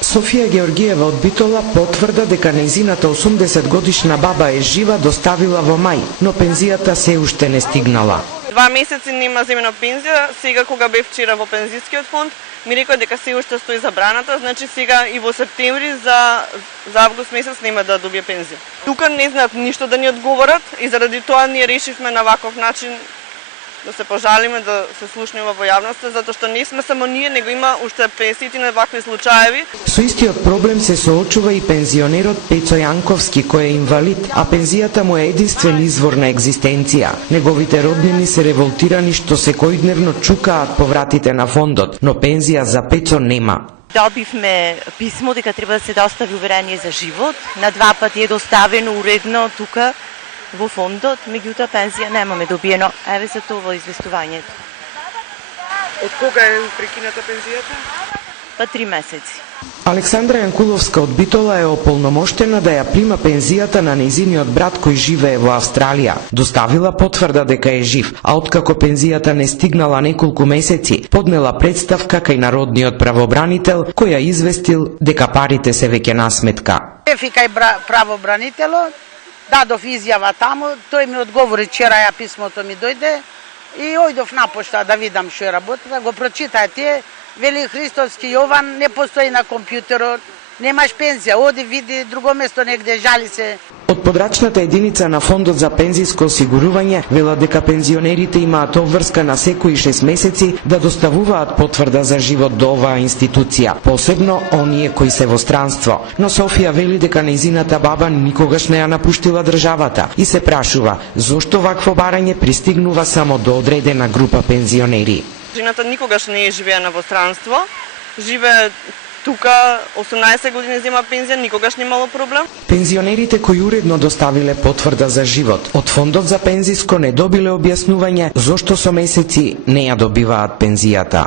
Софија Георгиева од Битола потврда дека нејзината 80-годишна баба е жива, доставила во мај, но пензијата се уште не стигнала. 2 месеци нема земена пензија, сега кога бев вчера во пензискиот фонд, ми рекоа дека се уште стои забраната, значи сега и во септември за август месец нема да добие пензија. Тука не знаат ништо да ни одговорат и заради тоа ние решивме на ваков начин да се пожалиме, да се слушнеме во јавноста, затоа што не сме само ние, него има уште 50 на вакви случаеви. Со истиот проблем се соочува и пензионерот Пецо Јанковски, кој е инвалид, а пензијата му е единствен извор на екзистенција. Неговите роднини се револтирани што секојдневно чукаат повратите на фондот, но пензија за Пецо нема. Добивме писмо дека треба да се достави уверение за живот. На 2 пати е доставено уредно тука во фондот, меѓутоа пензија немаме добиено. Еве за тоа известувањето. Од кога е прекината пензијата? Па 3 месеци. Александра Јанкуловска од Битола е ополномоштена да ја прима пензијата на нејзиниот брат кој живее во Австралија. Доставила потврда дека е жив, а откако пензијата не стигнала неколку месеци, поднела представка кај народниот правобранител, која известил дека парите се веќе на сметка. Кај правобранителот дадов изјава таму, тој ми одговори, вчера ја писмото ми дојде и ојдов на пошта да видам што е работата, го прочитај тие, вели Христовски Јован не постои на компјутерот, немаш пензија, оди види друго место негде, жали се. Од подрачната единица на Фондот за пензиско осигурување велат дека пензионерите имаат обврска на секои 6 месеци да доставуваат потврда за живот до оваа институција, посебно оние кои се во странство. Но Софија вели дека нејзината баба никогаш не ја напуштила државата и се прашува зошто вакво барање пристигнува само до одредена група пензионери. Жената никогаш не е живеена во странство, живее тука 18 години зема пензија, никогаш не имало проблем. Пензионерите кои уредно доставиле потврда за живот од Фондот за пензиско не добиле објаснување зошто со месеци не ја добиваат пензијата.